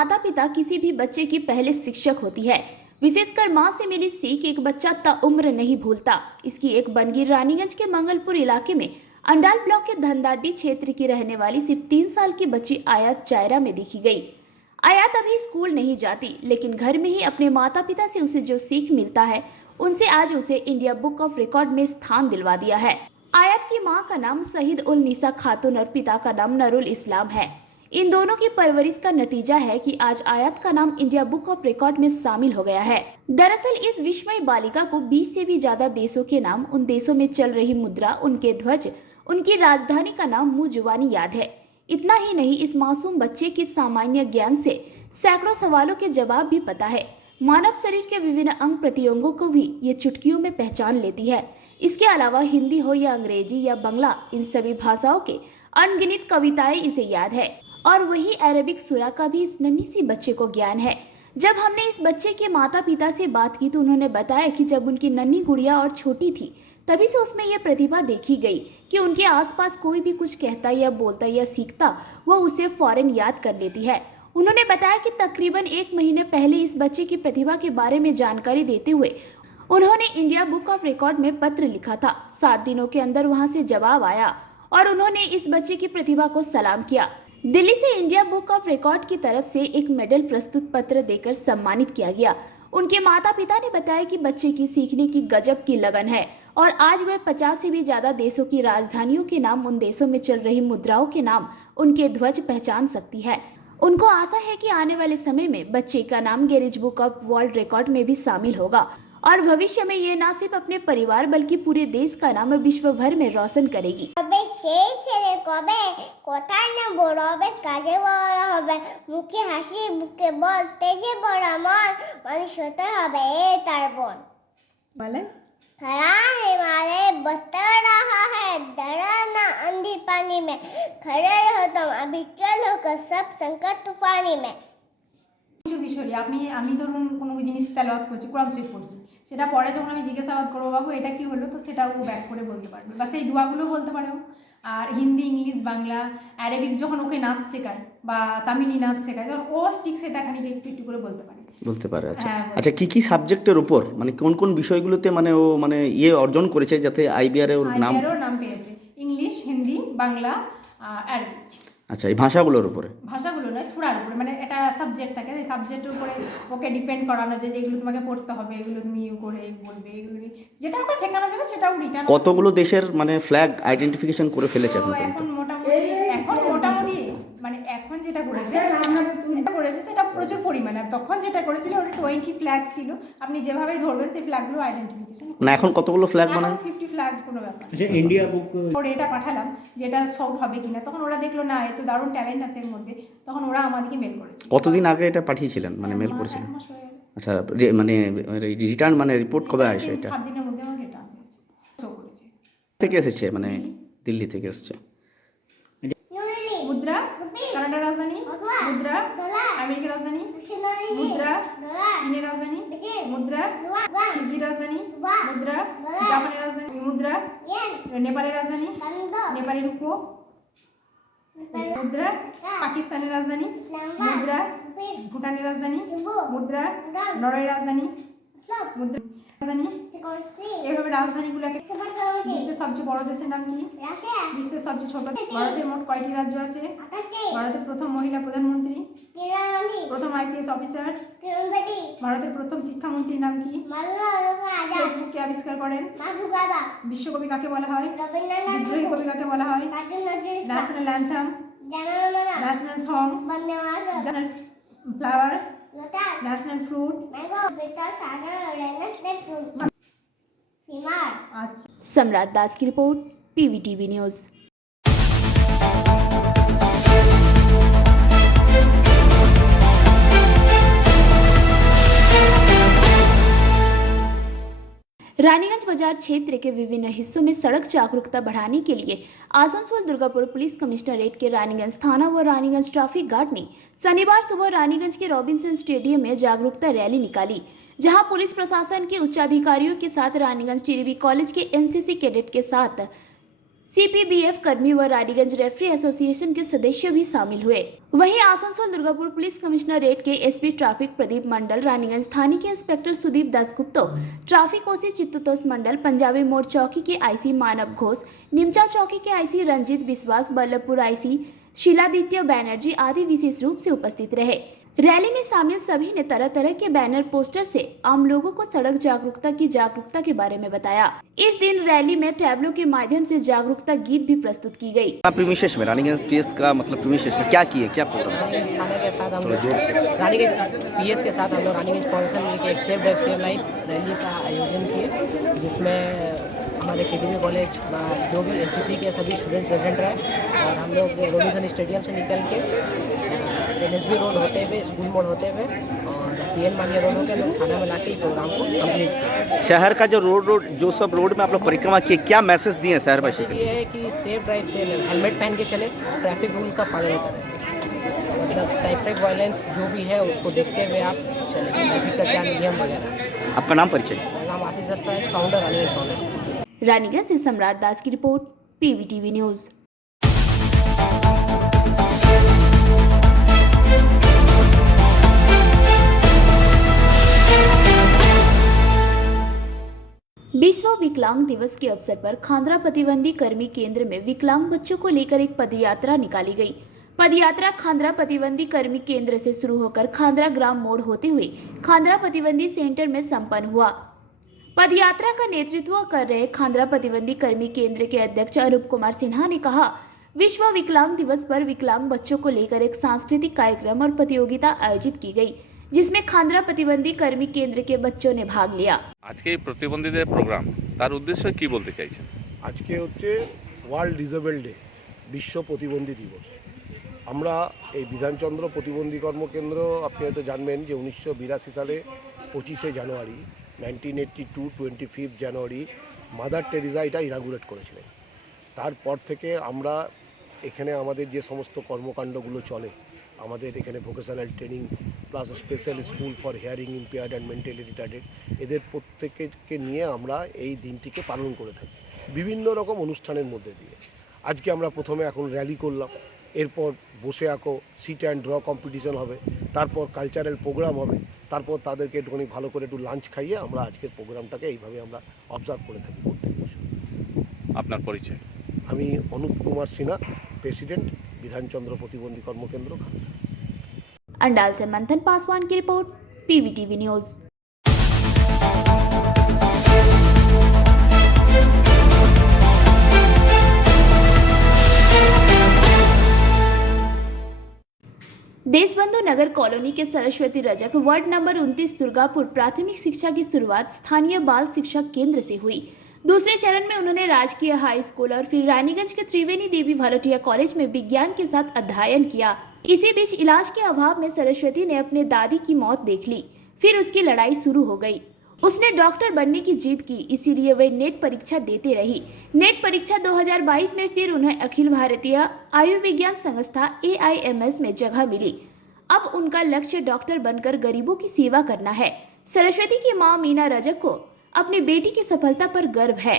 माता पिता किसी भी बच्चे की पहले शिक्षक होती है। विशेषकर माँ से मिली सीख एक बच्चा ताउम्र नहीं भूलता। इसकी एक बनगी रानीगंज के मंगलपुर इलाके में अंडाल ब्लॉक के धनदाडी क्षेत्र की रहने वाली सिर्फ 3 साल की बच्ची आयात जायरा में देखी गई। आयात अभी स्कूल नहीं जाती, लेकिन घर में ही अपने माता पिता से उसे जो सीख मिलता है, उनसे आज उसे इंडिया बुक ऑफ रिकॉर्ड में स्थान दिलवा दिया है। आयात की मां का नाम शहीद उल निसा खातून और पिता का नाम नरुल इस्लाम है। इन दोनों की परवरिश का नतीजा है कि आज आयात का नाम इंडिया बुक ऑफ रिकॉर्ड में शामिल हो गया है। दरअसल इस विस्मयी बालिका को 20 से भी ज्यादा देशों के नाम, उन देशों में चल रही मुद्रा, उनके ध्वज, उनकी राजधानी का नाम मुंह जुबानी याद है। इतना ही नहीं, इस मासूम बच्चे की सामान्य ज्ञान से सैकड़ों सवालों के जवाब भी पता है। मानव शरीर के विभिन्न अंग प्रत्यंगों को भी ये चुटकियों में पहचान लेती है। इसके अलावा हिंदी हो या अंग्रेजी या बंगला, इन सभी भाषाओं के अनगिनत कविताएं इसे याद है। और वही अरेबिक सूरा का भी इस नन्ही सी बच्चे को ज्ञान है। जब हमने इस बच्चे के माता पिता से बात की तो उन्होंने बताया कि जब उनकी नन्ही गुड़िया और छोटी थी, तभी से उसमें यह प्रतिभा देखी गई कि उनके आसपास कोई भी कुछ कहता या बोलता या सीखता, वह उसे फौरन याद कर लेती है। उन्होंने बताया कि तकरीबन 1 महीने पहले इस बच्चे की प्रतिभा के बारे में जानकारी देते हुए उन्होंने इंडिया बुक ऑफ रिकॉर्ड में पत्र लिखा था। 7 दिनों के अंदर वहां से जवाब आया और उन्होंने इस बच्चे की प्रतिभा को सलाम किया। दिल्ली से इंडिया बुक ऑफ रिकॉर्ड की तरफ से एक मेडल प्रस्तुत पत्र देकर सम्मानित किया गया। उनके माता पिता ने बताया कि बच्चे की सीखने की गजब की लगन है और आज वह 50 से भी ज्यादा देशों की राजधानियों के नाम, उन देशों में चल रही मुद्राओं के नाम, उनके ध्वज पहचान सकती है। उनको आशा है कि आने वाले समय में बच्चे का नाम Guinness book of world record में भी शामिल होगा और भविष्य में ये न सिर्फ अपने परिवार बल्कि पूरे देश का नाम विश्व भर में रोशन करेगी। সেই ছেলে কবে কোথায় না বড় হবে, কাজে বড় হবে, মুখে হাসি বুকে বলতে যে বড় মন, মানুষ হতে হবে তার বোন। बोले खड़ा हिमालय बता रहा है, डरा ना अंधी पानी में, खड़े रहो तुम अभी चलो कर सब संकट तूफानी में। কিছু বিষয় আমি ধরুন কোনো জিনিস তেলাওয়াত করছি, কোরআন শরীফ পড়ছি, সেটা পরে যখন আমি জিজ্ঞাসাবাদ করবো বাবু এটা কি হলো, তো সেটাও ও ব্যাক করে বলতে পারবে, বা সেই দোয়াগুলো বলতে পারে। আর হিন্দি, ইংলিশ, বাংলা, অ্যারাবিক যখন ওকে নাচ শেখায় বা তামিলি নাচ শেখায়, তখন ও ঠিক সেটা খানিক একটু একটু করে বলতে পারে। আচ্ছা হ্যাঁ, আচ্ছা, কি কি সাবজেক্টের উপর, মানে কোন কোন বিষয়গুলোতে মানে ও মানে অর্জন করেছে যাতে আইবিআর ওর নাম পেয়েছে? English, Hindi, Bangla, Arabic. আচ্ছা, এই ভাষাগুলোর উপরে, ভাষাগুলো নয়, সূরার উপরে, মানে একটা সাবজেক্ট থাকে, সেই সাবজেক্টের উপরে ওকে ডিপেন্ড করানো যে যেগুলো তোমাকে পড়তে হবে, এগুলো তুমি করে বলবে, এগুলো যেটা ওকে শেখানো যাবে সেটাও রিটার্ন। কতগুলো দেশের মানে ফ্ল্যাগ আইডেন্টিফিকেশন করে ফেলেছে এখন পর্যন্ত? এখন মোটামুটি মানে এখন যেটা করেছে সেটা প্রচুর পরিমাণে। আর তখন যেটা করেছিল ওটা 20 ফ্ল্যাগ ছিল। আপনি যেভাবে ধরবেন সেই ফ্ল্যাগগুলো আইডেন্টিফিকেশন। না, এখন কতগুলো ফ্ল্যাগ বানানো? 50 ফ্ল্যাগ কোনো ব্যাপার। আচ্ছা, ইন্ডিয়া বুক ওরা এটা পাঠালাম যেটা সলভ হবে কিনা, তখন ওরা দেখলো না এত দারুণ ট্যালেন্ট আছে এর মধ্যে, তখন ওরা আমাদেরকে মেল করেছে। কতদিন আগে এটা পাঠিয়েছিলেন, মানে মেল করেছিলেন? 1 মাস হয়ে গেল। আচ্ছা, মানে রিটার্ন মানে রিপোর্ট কবে আসে? এটা 7 দিনের মধ্যে আমাকে রিটার্ন দিয়েছে। শো করেছে। থেকে এসেছে, মানে দিল্লি থেকে এসেছে। মুদ্রা কানাডার রাজধানী, মুদ্রা আমেরিকার রাজধানী, মুদ্রা চীনের রাজধানী, মুদ্রা ফিজির রাজধানী, মুদ্রা জাপানের রাজধানী, মুদ্রা নেপালের রাজধানী, নেপালের রূপো, মুদ্রা পাকিস্তানের রাজধানী, মুদ্রা ভুটানের রাজধানী, মুদ্রা নরওয়ের রাজধানী, মুদ্রা রাজধানী। এভাবে রাজধানীগুলোকে। বিশ্বের সবচেয়ে বড় দেশের নাম কি? বিশ্বের সবচেয়ে ছোট। ভারতের মোট কয়টি রাজ্য আছে? ভারতের প্রথম মহিলা প্রধানমন্ত্রী, প্রথম আইপিএস অফিসার, ভারতের প্রথম শিক্ষামন্ত্রীর নাম কি? ফেসবুক কে আবিষ্কার করেন? বিশ্বকবি কাকে বলা হয়? বিদ্রোহী কবি কাকে বলা হয়? National anthem, national song, national flower, national fruit. सम्राट दास की रिपोर्ट, पीवीटीवी न्यूज। रानीगंज बाजार क्षेत्र के विभिन्न हिस्सों में सड़क जागरूकता बढ़ाने के लिए आसनसोल दुर्गापुर पुलिस कमिश्नरेट के रानीगंज थाना व रानीगंज ट्रैफिक गार्ड ने शनिवार सुबह रानीगंज के रॉबिन्सन स्टेडियम में जागरूकता रैली निकाली, जहां पुलिस प्रशासन के उच्चाधिकारियों के साथ रानीगंज टीडीबी कॉलेज के एनसीसी कैडेट के साथ सीपीबीएफ कर्मी व रानीगंज रेफरी एसोसिएशन के सदस्य भी शामिल हुए। वहीं आसनसोल दुर्गापुर पुलिस कमिश्नरेट के एसपी ट्रैफिक प्रदीप मंडल, रानीगंज थाने के इंस्पेक्टर सुदीप दासगुप्ता, ट्रैफिक ओसी चित्तोस मंडल, पंजाबी मोड़ चौकी के आईसी मानव घोष, निमचा चौकी के आईसी रंजीत विश्वास, बल्लभपुर आईसी शिलादित्य बैनर्जी आदि विशेष रूप से उपस्थित रहे। रैली में शामिल सभी ने तरह तरह के बैनर पोस्टर से आम लोगों को सड़क जागरूकता के बारे में बताया। इस दिन रैली में टैबलो के माध्यम से जागरूकता गीत भी प्रस्तुत की गई। प्रीमिसेस में रानीगंज पीएस का मतलब प्रीमिसेस में क्या किए, क्या प्रोग्राम? रानीगंज थाने के साथ हम लोग रानीगंज पीएस के साथ हम लोग रानीगंज फाउंडेशन मिलकर एक save drive save life rally का आयोजन किए, जिसमें हमारे केडीबी कॉलेज जो भी एनसीसी के सभी स्टूडेंट प्रेजेंट रहे और हम लोग रोबिन्सन स्टेडियम से निकल के एनएसबी रोड होते हुए स्कूल मोड़ होते हुए और पीएल मानिया रोड होकर लोग थाना में ला के प्रोग्राम को कंप्लीट। शहर का जो सब रोड में आप लोग परिक्रमा किए, क्या मैसेज दिए शहरवासी के? ये है कि सेफ ड्राइव से हेलमेट पहन के चले, ट्रैफिक रूल का पालन करें, मतलब ट्रैफिक वायलेंस जो भी है उसको देखते हुए आप चले, ट्रैफिक का क्या नियम वगैरह। आपका नाम परिचय? मेरा नाम आशीष सरफराज, फाउंडर रानीगंज फाउंडेशन। रानीगंज से सम्राट दास की रिपोर्ट, पीवीटीवी न्यूज। विश्व विकलांग दिवस के अवसर पर खांद्रा प्रतिबंधी कर्मी केंद्र में विकलांग बच्चों को लेकर एक पदयात्रा निकाली गई। पदयात्रा खांद्रा प्रतिबंधी कर्मी केंद्र से शुरू होकर खांद्रा ग्राम मोड़ होते हुए खांद्रा प्रतिबंधी सेंटर में संपन्न हुआ। पदयात्रा का नेतृत्व कर रहे खांद्रा प्रतिबंधी कर्मी केंद्र के अध्यक्ष अरूप कुमार सिन्हा ने कहा, विश्व विकलांग दिवस पर विकलांग बच्चों को लेकर एक सांस्कृतिक कार्यक्रम और प्रतियोगिता आयोजित की गई, जिसमें खांद्रा प्रतिबंधी कर्मी केंद्र के बच्चों ने भाग लिया। आज के प्रतिबंधीদের প্রোগ্রাম তার উদ্দেশ্য কি বলতে চাইছেন? আজকে হচ্ছে ওয়ার্ল্ড ডিসেবল ডে, বিশ্ব প্রতিবন্ধী দিবস। আমরা এই বিধানচন্দ্র প্রতিবন্ধী কর্মকেন্দ্র আপনি হয়তো জানবেন যে 1982 সালে 25শে জানুয়ারি 1982 25 জানুয়ারি মাদার টেরিজা এটা ইনাগুরেট করেছিলেন। তারপর থেকে আমরা এখানে আমাদের যে সমস্ত কর্মকাণ্ডগুলো চলে, আমাদের এখানে vocational training plus special school for hearing impaired and mentally retarded, এদের প্রত্যেককে নিয়ে আমরা এই দিনটিকে পালন করে থাকি বিভিন্ন রকম অনুষ্ঠানের মধ্যে দিয়ে। আজকে আমরা প্রথমে এখন র্যালি করলাম, এরপর বসে আঁকো সিট অ্যান্ড ড্র কম্পিটিশন হবে, তারপর কালচারাল প্রোগ্রাম হবে, তারপর তাদেরকে একটুখানি ভালো করে একটু লাঞ্চ খাইয়ে আমরা আজকের প্রোগ্রামটাকে এইভাবে আমরা অবজার্ভ করে থাকি প্রত্যেক বছর। আপনার পরিচয়? আমি অনুপ কুমার সিনহা, প্রেসিডেন্ট বিধানচন্দ্র প্রতিবন্ধী কর্মকেন্দ্র। अंडाल से मंथन पासवान की रिपोर्ट, पीवीटीवी न्यूज। देशबंधु नगर कॉलोनी के सरस्वती रजक वार्ड नंबर 29 दुर्गापुर प्राथमिक शिक्षा की शुरुआत स्थानीय बाल शिक्षा केंद्र से हुई। दूसरे चरण में उन्होंने राजकीय हाई स्कूल और फिर रानीगंज के त्रिवेणी देवी भालोटिया कॉलेज में विज्ञान के साथ अध्ययन किया। इसी बीच इलाज के अभाव में सरस्वती ने अपने दादी की मौत देख ली। फिर उसकी लड़ाई शुरू हो गई। उसने डॉक्टर बनने की जिद की, इसीलिए वे नेट परीक्षा देते रही। नेट परीक्षा 2022 में फिर उन्हें अखिल भारतीय आयुर्विज्ञान संस्था AIMS में जगह मिली। अब उनका लक्ष्य डॉक्टर बनकर गरीबों की सेवा करना है। सरस्वती की मां मीना रजक को अपनी बेटी की सफलता पर गर्व है।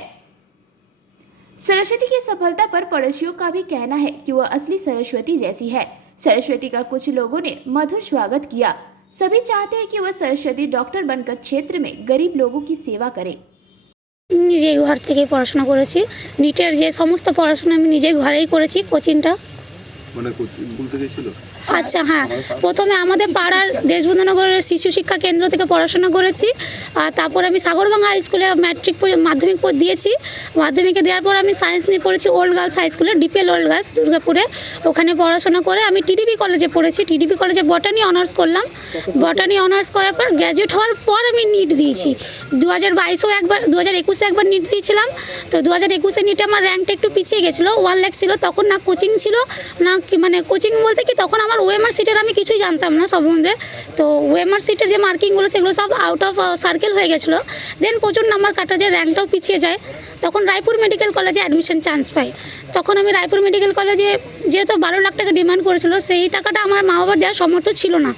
सरस्वती की सफलता पर पड़ोसियों का भी कहना है कि वह असली सरस्वती जैसी है। सरस्वती का कुछ लोगों ने मधुर स्वागत किया। सभी चाहते हैं कि वह सरस्वती डॉक्टर बनकर क्षेत्र में गरीब लोगों की सेवा करे। নিজে ঘর থেকে পড়াশোনা করেছি, নিটের যে সমস্ত পড়াশোনা আমি নিজে ঘরেই করেছি। কোচিংটা মানে কোচিং বলতে গেছিল? আচ্ছা হ্যাঁ, প্রথমে আমাদের পাড়ার দেশবন্ধুনগরের শিশু শিক্ষা কেন্দ্র থেকে পড়াশোনা করেছি। আর তারপর আমি সাগরবাংলা হাই স্কুলে মাধ্যমিক দিয়েছি। মাধ্যমিকে দেওয়ার পর আমি সায়েন্স নিয়ে পড়েছি ওল্ড গার্লস হাই স্কুলে, ডিপিএল ওল্ড গার্লস দুর্গাপুরে। ওখানে পড়াশোনা করে আমি টিডিবি কলেজে পড়েছি। টিডিবি কলেজে বটানি অনার্স করলাম। বটানি অনার্স করার পর গ্র্যাজুয়েট হওয়ার পর আমি নিট দিয়েছি। 2022-এও একবার, 2021-এ একবার নিট দিয়েছিলাম। তো 2021-এ নিটে আমার র্যাঙ্কটা একটু পিছিয়ে গেছিলো, 1 লাখ ছিল। তখন না কোচিং ছিল, না মানে কোচিং বলতে কি তখন আমার ওএমআর সিটের আমি কিছুই জানতাম না সম্বন্ধে। তো ওএমআর সিটের যে মার্কিংগুলো সেগুলো সব আউট অফ সার্কেল হয়ে গেছিলো। দেন প্রচুর নাম্বার কাটা যায়, র্যাঙ্কটাও পিছিয়ে যায়। তখন রায়পুর মেডিকেল কলেজে অ্যাডমিশন চান্স পাই। তখন আমি রায়পুর মেডিকেল কলেজে যেহেতু 12 লাখ টাকা ডিমান্ড করেছিল, সেই টাকাটা আমার মা বাবা দেওয়ার সমর্থ ছিল না।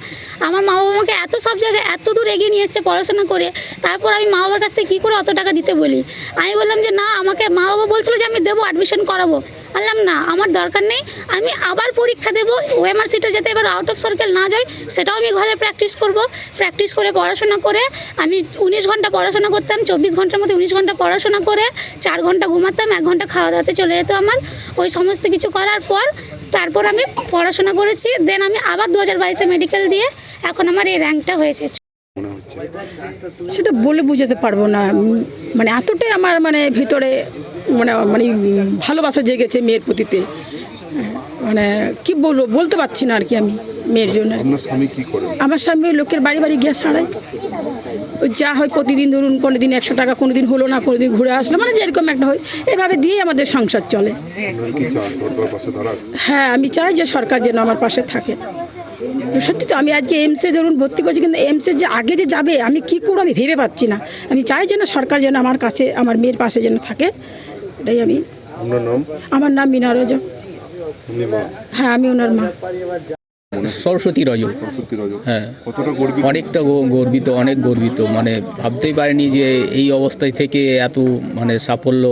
আমার মা বাবা আমাকে এত সব জায়গায় এত দূর এগিয়ে নিয়ে এসেছে পড়াশোনা করে, তারপর আমি মা বাবার কাছ থেকে কী করে অত টাকা দিতে বলি? আমি বললাম যে না, আমাকে মা বাবা বলছিল যে আমি দেবো, অ্যাডমিশন করাবো। বললাম না, আমার দরকার নেই, আমি আবার পরীক্ষা দেবো, ওএমআর সিটে যাতে এবার আউট অফ সার্কেল না যায় সেটাও আমি ঘরে প্র্যাকটিস করব। প্র্যাকটিস করে পড়াশোনা করে আমি 19 ঘন্টা পড়াশোনা করতাম, 24 ঘন্টার মধ্যে 19 ঘন্টা পড়াশোনা করে 4 ঘন্টা ঘুমাতাম, 1 ঘন্টা খাওয়া দাওয়াতে চলে যেত আমার। ওই সমস্ত কিছু করার পর তারপর আমি পড়াশোনা করেছি। দেন আমি আবার 2022-এ মেডিকেল দিয়ে এখন আমার এই র্যাঙ্কটা হয়েছে। সেটা বলে বোঝাতে পারবো না, মানে এতটাই আমার মানে ভিতরে মানে মানে ভালোবাসা জেগেছে মেয়ের প্রতিতে, মানে কি বলবো, বলতে পারছি না আর কি আমি মেয়ের জন্য। আপনার স্বামী কি করে? আমার স্বামী লোকের বাড়ি বাড়ি গিয়ে সারায়, ওই যা হয় প্রতিদিন ধরুন কোনো দিন 100 টাকা, কোনো দিন হলো না, কোনো দিন ঘুরে আসলো, মানে যেরকম একটা হয় এভাবে দিয়েই আমাদের সংসার চলে। হ্যাঁ, আমি চাই যে সরকার যেন আমার পাশে থাকে। সত্যি তো আমি আজকে এমসে ধরুন ভর্তি করছি, কিন্তু এমসের যে আগে যে যাবে আমি কী করবো আমি ভেবে পাচ্ছি না। আমি চাই যেন সরকার যেন আমার কাছে, আমার মেয়ের পাশে যেন থাকে, এটাই আমি। আমার নাম মিনা রজক। হ্যাঁ, আমি ওনার মা। সরস্বতী রজক। হ্যাঁ, অনেকটা গর্বিত, অনেক গর্বিত, মানে ভাবতেই পারিনি যে এই অবস্থায় থেকে এত মানে সাফল্য।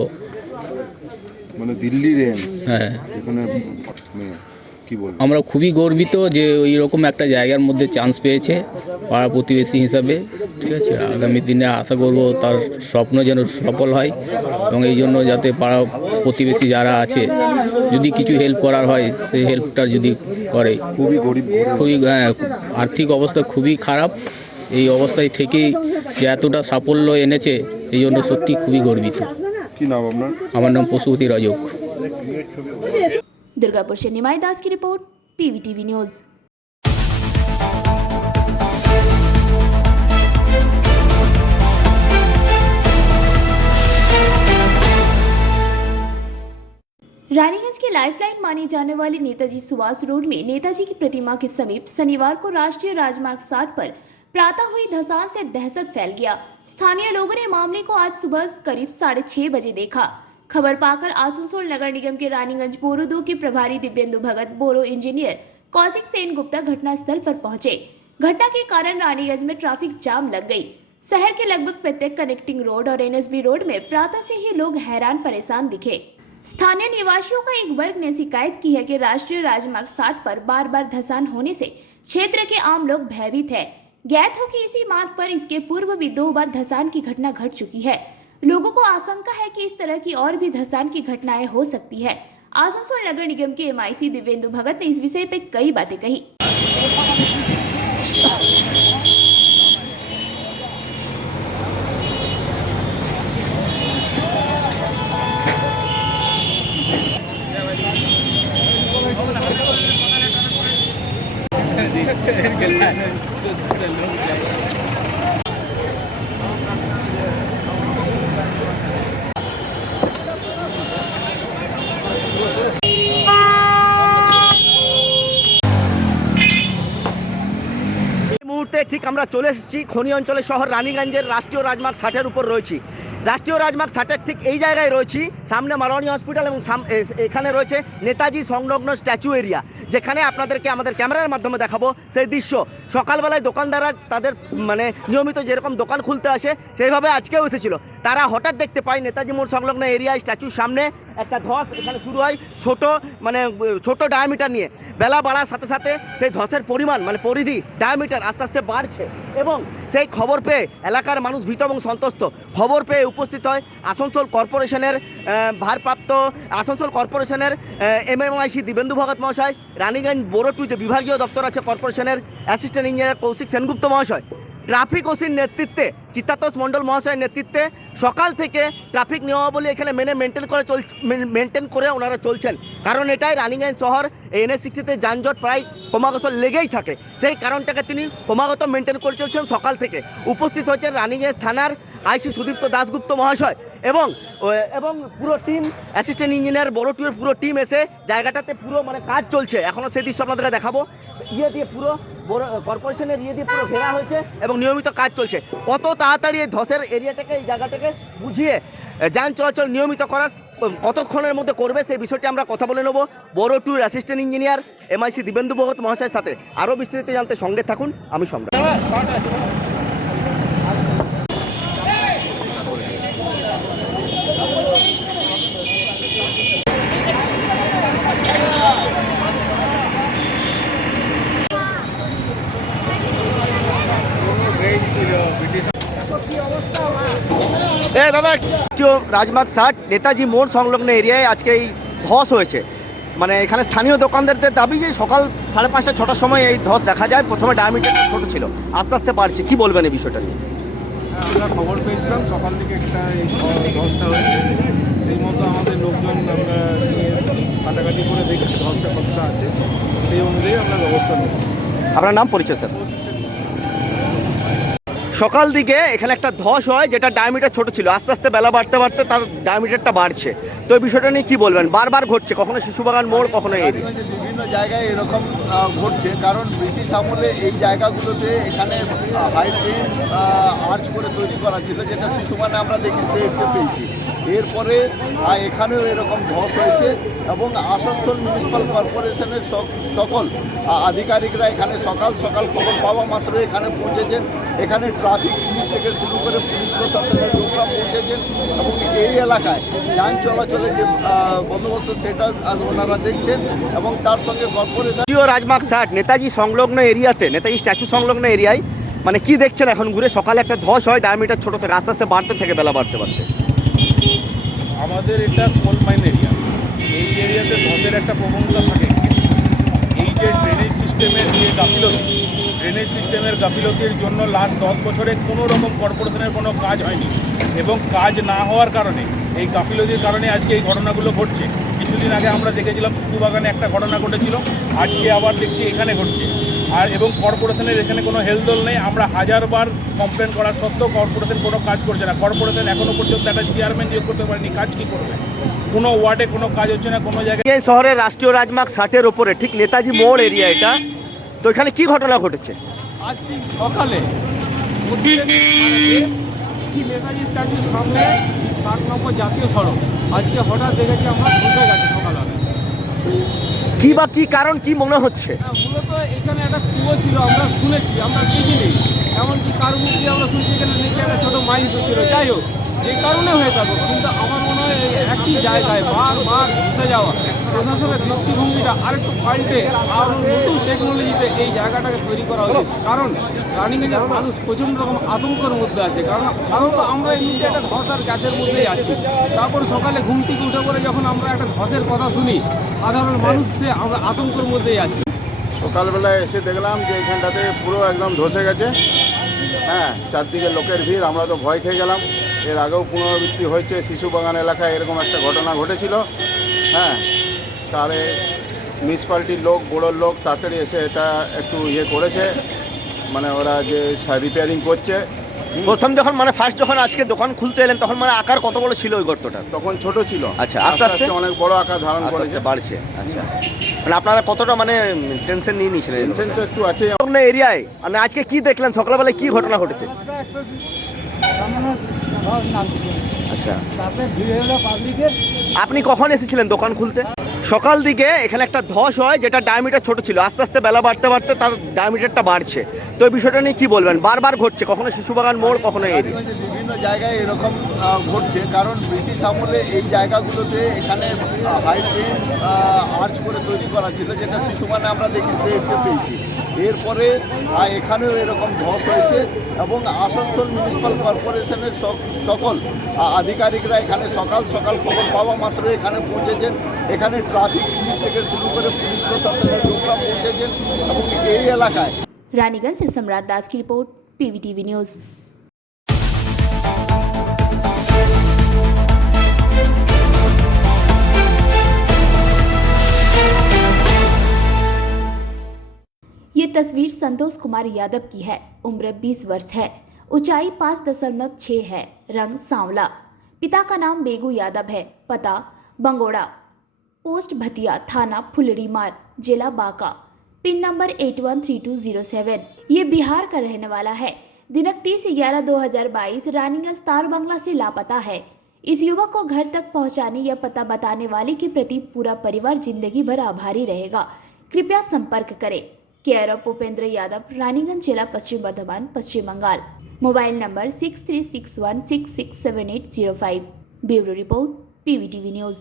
মানে দিল্লির হ্যাঁ, এখানে কি বলবো, আমরা খুবই গর্বিত যে ওই রকম একটা জায়গার মধ্যে চান্স পেয়েছে পাড়া প্রতিবেশী হিসাবে। ঠিক আছে, আগামী দিনে আশা করব তার স্বপ্ন যেন সফল হয়, এবং এই জন্য যাতে পাড়া প্রতিবেশী যারা আছে যদি কিছু হেল্প করার হয় সেই হেল্পটা যদি করে। খুবই গরিব, খুবই আর্থিক অবস্থা খুবই খারাপ, এই অবস্থায় থেকেই যে এতটা সাফল্য এনেছে এই জন্য সত্যি খুবই গর্বিত। কি নাম আপনার? আমার নাম পশুপতি রজক। दुर्गापुर से निमाई दास की रिपोर्ट, पीवीटीवी न्यूज। रानीगंज की लाइफलाइन मानी जाने वाली नेताजी सुभाष रोड में नेताजी की प्रतिमा के समीप शनिवार को राष्ट्रीय राजमार्ग 60 पर प्रातः हुई धंसान से दहशत फैल गया। स्थानीय लोगों ने मामले को आज सुबह करीब 6:30 बजे देखा। खबर पाकर आसनसोल नगर निगम के रानीगंज बोरो 2 के प्रभारी दिव्येंदु भगत, बोरो इंजीनियर कौशिक सेन गुप्ता घटनास्थल पर पहुंचे। घटना के कारण रानीगंज में ट्रैफिक जाम लग गई। शहर के लगभग प्रत्येक कनेक्टिंग रोड और एनएसबी रोड में प्रातः से ही लोग हैरान परेशान दिखे। स्थानीय निवासियों का एक वर्ग ने शिकायत की है कि राष्ट्रीय राजमार्ग 60 पर बार बार धंसान होने से क्षेत्र के आम लोग भयभीत है। ज्ञात हो कि इसी मार्ग पर इसके पूर्व भी 2 बार धंसान की घटना घट चुकी है। लोगों को आशंका है कि इस तरह की और भी धंसान की घटनाएं हो सकती है। आसनसोल नगर निगम के एमआईसी दिव्येंदु भगत ने इस विषय पर कई बातें कही। মুহূর্তে ঠিক আমরা চলে এসেছি খনি অঞ্চলের শহর রানীগঞ্জের রাষ্ট্রীয় রাজমার্গ 60-এর উপর রয়েছি। রাষ্ট্রীয় রাজমার্গ 60-এর ঠিক এই জায়গায় রয়েছি, সামনে মারওয়ানি হসপিটাল এবং এখানে রয়েছে নেতাজি সংলগ্ন স্ট্যাচু এরিয়া, যেখানে আপনাদেরকে আমাদের ক্যামেরার মাধ্যমে দেখাবো সেই দৃশ্য। সকালবেলায় দোকানদাররা তাদের মানে নিয়মিত যেরকম দোকান খুলতে আসে সেইভাবে আজকেও এসেছিল। তারা হঠাৎ দেখতে পায় নেতাজি মোড় সংলগ্ন এরিয়ায় স্ট্যাচুর সামনে একটা ধস এখানে শুরু হয় ছোট ডায়ামিটার নিয়ে। বেলা বাড়ার সাথে সাথে সেই ধসের পরিমাণ মানে পরিধি ডায়ামিটার আস্তে আস্তে বাড়ছে, এবং সেই খবর পেয়ে এলাকার মানুষ ভীত এবং সন্তুষ্ট। খবর পেয়ে উপস্থিত হয় আসানসোল কর্পোরেশনের ভারপ্রাপ্ত এমএমআইসি দিব্যেন্দু ভগত মহাশয়, রানীগঞ্জ বোরো 2 যে বিভাগীয় দপ্তর আছে কর্পোরেশনের অ্যাসিস্ট্যান্ট ইঞ্জিনিয়ার কৌশিক সেনগুপ্ত মহাশয়, ট্রাফিক ওসির নেতৃত্বে চিত্তাতোষ মণ্ডল মহাশয়ের নেতৃত্বে সকাল থেকে ট্রাফিক নিয়মাবলী এখানে মেনটেন করে ওনারা চলছেন। কারণ এটাই রানীগঞ্জ শহর NH60-তে যানজট প্রায় ক্রমাগত লেগেই থাকে, সেই কারণটাকে তিনি ক্রমাগত মেনটেন করে চলছেন। সকাল থেকে উপস্থিত হয়েছেন রানীগঞ্জ থানার আইসি সুদীপ্ত দাশগুপ্ত মহাশয় এবং এবং পুরো টিম অ্যাসিস্ট্যান্ট ইঞ্জিনিয়ার বড় টুয়ের পুরো টিম এসে জায়গাটাতে পুরো মানে কাজ চলছে। এখনও সেই দৃশ্য আপনাদেরকে দেখাবো। ইয়ে দিয়ে পুরো বড় কর্পোরেশনের ইয়ে দিয়ে পুরো ঘেরা হয়েছে এবং নিয়মিত কাজ চলছে। কত তাড়াতাড়ি এই ধসের এরিয়াটাকে, এই জায়গাটাকে বুঝিয়ে যান চলাচল নিয়মিত করার কতক্ষণের মধ্যে করবে সেই বিষয়টি আমরা কথা বলে নেব বড় টুর assistant engineer MIC Dibendu Bhagat মহাশয়ের সাথে। আরও বিস্তারিত জানতে সঙ্গে থাকুন, আমি সম্রাট। দাদা, রাজমার্গ 60 নেতাজি মোড় সংলগ্ন এরিয়ায় আজকে এই ধস হয়েছে। মানে এখানে স্থানীয় দোকানদারদের দাবি যে সকাল 5:30 6টার সময় এই ধস দেখা যায়। প্রথমে ডায়ামিটার ছোট ছিল, আস্তে আস্তে বাড়ছে। কি বলবেন এই বিষয়টা নিয়ে? আমরা খবর পেয়েছিলাম সকাল থেকে একটা এই ধসটা হয়েছে, সেই মতো আমাদের লোকজন আমরা নিয়ে এসেছি, কাটাকাটি করে দেখছি ধসটা কতটা আছে, সেই অনুযায়ী আমরা ব্যবস্থা নেব। আপনার নাম পরিচয় স্যার? সকাল দিকে এখানে একটা ধস হয় যেটা ডায়ামিটার ছোট ছিল, আস্তে আস্তে বেলা বাড়তে বাড়তে তার ডায়ামিটারটা বাড়ছে। তো এই বিষয়টা নিয়ে কী বলবেন? বারবার ঘটছে, কখনো শিশুবাগান মোড়, কখনো এই বিভিন্ন জায়গায় এরকম ঘটছে, কারণ ব্রিটিশ আমলে এই জায়গাগুলোতে এখানে হাইড্রেন আর্চ করে তৈরি করা ছিল, যেটা শিশুবাগানে আমরা দেখতে পেয়েছি। এরপরে এখানেও এরকম ধস হয়েছে এবং আসানসোল মিউনিসিপ্যাল কর্পোরেশনের সকল আধিকারিকরা এখানে সকাল সকাল খবর পাওয়া মাত্র এখানে পৌঁছেছেন। এখানে ট্রাফিক পুলিশ থেকে শুরু করে পুলিশ প্রশাসনের লোকরা পৌঁছেছেন এবং এই এলাকায় যান চলাচলে যে বন্দোবস্ত সেটা ওনারা দেখছেন এবং তার সঙ্গে কর্পোরেশন রাজমার্গ 60 নেতাজি সংলগ্ন এরিয়াতে, নেতাজি স্ট্যাচু সংলগ্ন এরিয়ায় মানে কি দেখছেন এখন ঘুরে? সকালে একটা ধস হয়, ডায়ামিটার ছোটো থেকে আস্তে আস্তে বাড়তে থেকে বেলা বাড়তে বাড়তে। আমাদের এটা কোল মাইন এরিয়া, এই এরিয়াতে ধসের একটা প্রবণতা থাকে। এই যে ড্রেনেজ সিস্টেমের যে গাফিলতি, ড্রেনেজ সিস্টেমের গাফিলতির জন্য লাস্ট 10 বছরে কোনো রকম কর্পোরেশনের কোনো কাজ হয়নি এবং কাজ না হওয়ার কারণে, এই গাফিলতির কারণে আজকে এই ঘটনাগুলো ঘটছে। কিছুদিন আগে আমরা দেখেছিলাম পুকুরবাগানে একটা ঘটনা ঘটেছিল, আজকে আবার দেখছি এখানে ঘটছে। আর এবং কর্পোরেশনের এখানে কোনো হেলদোল নেই। আমরা হাজারবার কমপ্লেন করার সত্ত্বেও কর্পোরেশন কোনো কাজ করছে না। কর্পোরেশন এখনও পর্যন্ত একটা চেয়ারম্যান নিয়োগ করতে পারেনি, কাজ কী করবে? কোনো ওয়ার্ডে কোনো কাজ হচ্ছে না, কোনো জায়গায়। এই শহরের রাষ্ট্রীয় রাজমার্গ 60-এর ওপরে ঠিক নেতাজি মোড় এরিয়া এটা, তো এখানে কি ঘটনা ঘটেছে? আজকে সকালে নেতাজি স্ট্যাচুর সামনে 7 নম্বর জাতীয় সড়ক আজকে হঠাৎ দেখেছি আমরা ঢুকে গেছে সকালবেলা। কি বা কি কারণ কি মনে হচ্ছে? মূলত এখানে একটা কুয়ো ছিল, আমরা শুনেছি, আমরা দেখিনি, এমনকি কার মুখ দিয়ে আমরা শুনছি এখানে নাকি একটা ছোটো মাইন্স ছিল। যাই হোক, যে কারণে হয়ে থাকুক, কিন্তু আমার মনে হয় একই জায়গায় বারবার ঘুষে যাওয়া, প্রশাসনের দৃষ্টিভঙ্গিটা আরেকটু পাল্টে আর নতুন টেকনোলজিতে এই জায়গাটাকে তৈরি করা উচিত। কারণ রানিগঞ্জের মানুষ প্রচণ্ড রকম আতঙ্কের মধ্যে আছে, কারণ সাধারণত আমরা এমনিতে একটা ধস আর গ্যাসের মধ্যেই আছি। তারপর সকালে ঘুম থেকে উঠে পরে যখন আমরা একটা ধসের কথা শুনি, সাধারণ মানুষ সে আমরা আতঙ্কের মধ্যেই আছি। সকালবেলায় এসে দেখলাম যে এখানটাতে পুরো একদম ধসে গেছে। হ্যাঁ, চারদিকে লোকের ভিড়, আমরা তো ভয় খেয়ে গেলাম। এর আগেও পুনরাবৃত্তি হয়েছে, শিশুবাগান এলাকায় এরকম একটা ঘটনা ঘটেছিল। হ্যাঁ, তারে মিউনিসিপ্যালিটির লোক, বড়োর লোক তাড়াতাড়ি এসে এটা একটু ইয়ে করেছে, মানে ওরা যে রিপেয়ারিং করছে। প্রথম যখন মানে ফার্স্ট যখন আজকে দোকান খুলতে এলেন তখন মানে আকার কত বড় ছিল ওই গর্তটা? তখন ছোট ছিল। আচ্ছা, আস্তে আস্তে অনেক বড় আকার ধারণ করেছে, বাড়ছে। আচ্ছা, মানে আপনারা কতটা মানে টেনশন নিয়ে নিয়েছিলেন? টেনশন তো একটু আছে এরিয়ায়। মানে আজকে কি দেখলেন সকালবেলায়, কি ঘটনা ঘটেছে? আচ্ছা, আপনি কখন এসেছিলেন দোকান খুলতে? সকাল দিকে এখানে একটা ধস হয় যেটা ডায়ামিটার ছোট ছিল, আস্তে আস্তে বেলা বাড়তে বাড়তে তার ডায়ামিটারটা বাড়ছে। তো এই বিষয়টা নিয়ে কী বলবেন? বারবার ঘটছে, কখনো শিশুবাগান মোড়, কখনো এই বিভিন্ন জায়গায় এরকম ঘটছে, কারণ ব্রিটিশ আমলে এই জায়গাগুলোতে এখানে হাইড্রেন আর্চ করে তৈরি করা ছিল, যেটা শিশুবাগানে আমরা দেখতে পেয়েছি। এরপরে এখানেও এরকম ধস হয়েছে এবং আসানসোল মিউনিসিপ্যাল কর্পোরেশনের সকল আধিকারিকরা এখানে সকাল সকাল খবর পাওয়া মাত্র এখানে পৌঁছেছেন। এখানে ট্রাফিক পুলিশ থেকে শুরু করে পুলিশ প্রশাসনের লোকরা পৌঁছেছেন এবং এই এলাকায়। रानीगंज से सम्राट दास की रिपोर्ट, PVTV न्यूज़। ये तस्वीर संतोष कुमार यादव की है। उम्र 20 वर्ष है। ऊंचाई 5.6 है, रंग सांवला। पिता का नाम बेगू यादव है, पता बंगोड़ा, पोस्ट भतिया, थाना फुलड़ीमार, जिला बांका, पिन नंबर 813207। ये बिहार का रहने वाला है। दिनांक 30/11/2022 रानीगंज तार बंगला से लापता है। इस युवक को घर तक पहुंचाने या पता बताने वाले के प्रति पूरा परिवार जिंदगी भर आभारी रहेगा। कृपया संपर्क करें। केयर ऑफ उपेंद्र यादव, रानीगंज, जिला Paschim Bardhaman, Paschim Bangal. Mobile number 6361667805। Bureau report, PVTV news.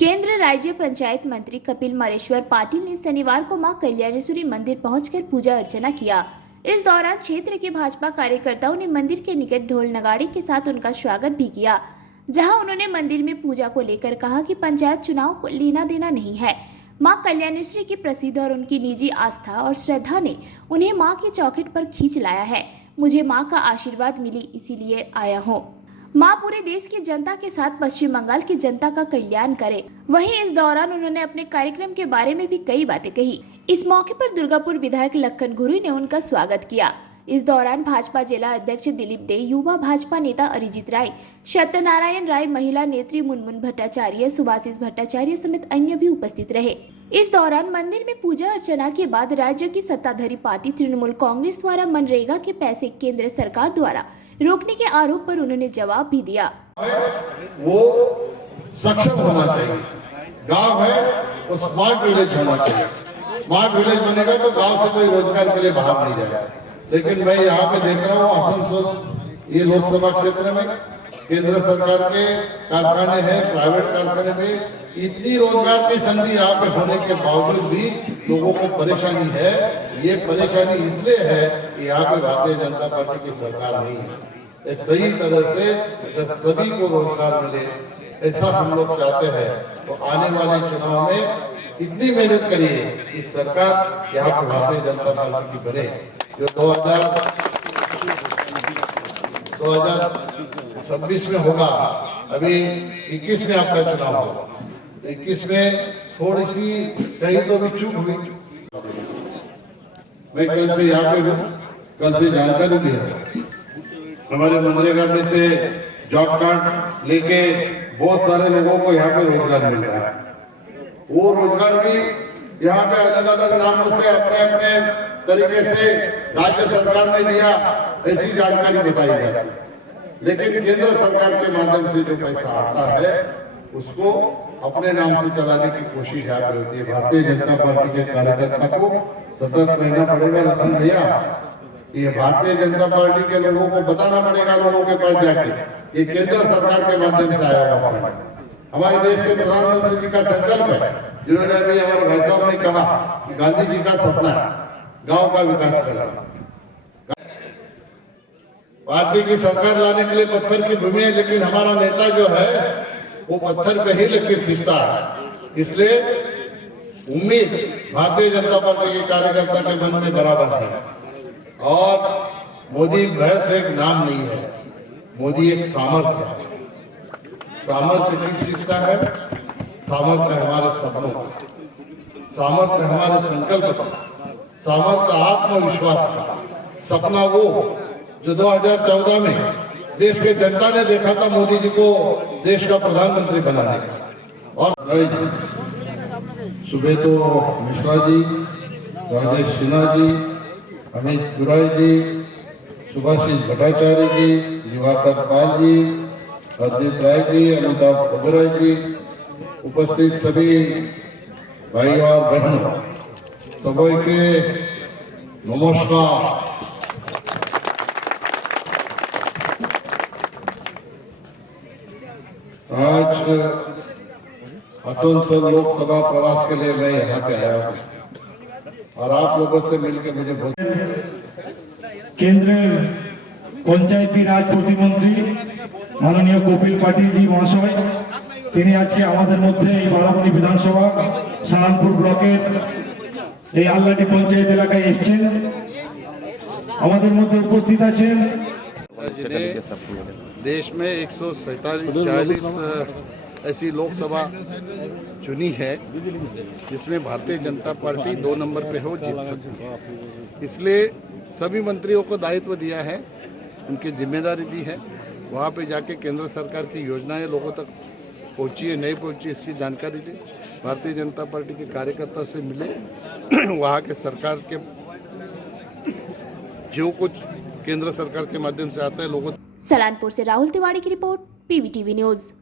केंद्र राज्य पंचायत मंत्री कपिल मरेश्वर पाटिल ने शनिवार को मां कल्याणेश्वरी मंदिर पहुंचकर पूजा अर्चना किया। इस दौरान क्षेत्र के भाजपा कार्यकर्ताओं ने मंदिर के निकट ढोल नगाड़े के साथ उनका स्वागत भी किया, जहां उन्होंने मंदिर में पूजा को लेकर कहा कि पंचायत चुनाव को लेना देना नहीं है। मां कल्याणेश्वरी की प्रसिद्ध और उनकी निजी आस्था और श्रद्धा ने उन्हें मां की चौखट पर खींच लाया है। मुझे मां का आशीर्वाद मिली, इसीलिए आया हूँ। मां पूरे देश की जनता के साथ पश्चिम बंगाल की जनता का कल्याण करे। वहीं इस दौरान उन्होंने अपने कार्यक्रम के बारे में भी कई बातें कही। इस मौके पर दुर्गापुर विधायक लखन गुरुई ने उनका स्वागत किया। इस दौरान भाजपा जिला अध्यक्ष दिलीप दे, युवा भाजपा नेता अरिजीत राय, सत्यनारायण राय, महिला नेत्री मुनमुन भट्टाचार्य, सुभाषिष भट्टाचार्य समेत अन्य भी उपस्थित रहे। इस दौरान मंदिर में पूजा अर्चना के बाद राज्य की सत्ताधारी पार्टी तृणमूल कांग्रेस द्वारा मनरेगा के पैसे केंद्र सरकार द्वारा रोकने के आरोप पर उन्होंने जवाब भी दिया। वो सक्षम होना चाहिए। गांव है वो स्मार्ट विलेज होना चाहिए। स्मार्ट विलेज बनेगा तो गांव से कोई रोजगार के लिए बाहर नहीं जाएगा। लेकिन मैं यहाँ पे देख रहा हूँ आसनसोल ये लोकसभा क्षेत्र में केंद्र सरकार के कारखाने हैं, प्राइवेट कारखाने में इतनी रोजगार की संधि यहाँ पे होने के बावजूद भी लोगों को परेशानी है। ये परेशानी इसलिए है कि यहाँ पे भारतीय जनता पार्टी की सरकार नहीं है। ये सही तरह से जब सभी को रोजगार मिले ऐसा हम लोग चाहते हैं, तो आने वाले चुनाव में इतनी मेहनत करिए कि सरकार यहाँ पे भारतीय जनता पार्टी की बने। जो 2026 में होगा, अभी 21 में आपका चुनाव होगा, 21 में थोड़ी सी कहीं तो भी चूक हुई। मैं कल से यहाँ पे हूँ, कल से जानकारी दी है। हमारे मनरेगा में से जॉब कार्ड लेके बहुत सारे लोगों को यहाँ पे रोजगार मिल रहा है। वो रोजगार भी यहाँ पे अलग अलग नामों से अपने अपने तरीके से राज्य सरकार ने दिया, ऐसी जानकारी बताई जाती है। लेकिन केंद्र सरकार के माध्यम से जो पैसा आता है उसको अपने नाम से चलाने की कोशिश यहाँ पे होती है। भारतीय जनता पार्टी के कार्यकर्ता को सतर्क रहना पड़ेगा। रतन भैया, ये भारतीय जनता पार्टी के लोगों को बताना पड़ेगा, लोगों के पास जाके ये केंद्र सरकार के माध्यम से आया हुआ फंड। हमारे देश के प्रधानमंत्री जी का संकल्प है, जिन्होंने अभी हमारे भाई साहब ने कहा कि गांधी जी का सपना गांव का विकास करना। पार्टी की सरकार लाने के लिए पत्थर की भूमि है, लेकिन हमारा नेता जो है वो पत्थर पे ही लकीर खींचता है। इसलिए उम्मीद भारतीय जनता पार्टी के कार्यकर्ता के मन में बराबर है। और मोदी बहस एक नाम नहीं है, मोदी एक सामर्थ्य है। सामर्थ्य किस चीज का है? सामर्थ्य हमारे सपनों का, सामर्थ्य हमारे संकल्प का, सामर्थ्य आत्मविश्वास का। सपना वो जो 2014 में देश के जनता ने देखा था मोदी जी को देश का प्रधानमंत्री बनाने का। और सुबह तो मिश्रा जी, राजेश सिन्हा जी, अमित गुराई जी, सुभाषिष भट्टाचार्य जी, दिवाकर पाल जी, अजित राय जी, अमिताभ ओबराय जी, उपस्थित सभी भाई और बहनों सभी के नमस्कार। आज आसनसोल लोकसभा प्रवास के लिए मैं यहाँ पे आया हूँ और आप लोगों से मिलकर मुझे बहुत केंद्रीय पंचायती राज प्रतिमंत्री माननीय कपिल पाटिल जी महाशय তিনি আজকে আমাদের মধ্যে এই বারামণি বিধানসভা সালানপুর ব্লকের এই আল্লাটি পঞ্চায়েত এলাকায় এসেছেন। আমাদের মধ্যে উপস্থিত আছেন देश में 147 ऐसी लोकसभा चुनी है जिसमें भारतीय जनता पार्टी 2 नंबर पे हो जीत सकती है। इसलिए सभी मंत्रियों को दायित्व दिया है, उनकी जिम्मेदारी दी है। वहाँ पे जाके केंद्र सरकार की योजनाएं लोगों तक पहुँची है नहीं पहुँची इसकी जानकारी ली। भारतीय जनता पार्टी के कार्यकर्ता से मिले, वहाँ के सरकार के जो कुछ केंद्र सरकार के माध्यम से आता है लोगों। सलानपुर से राहुल तिवारी की रिपोर्ट, PVTV न्यूज़।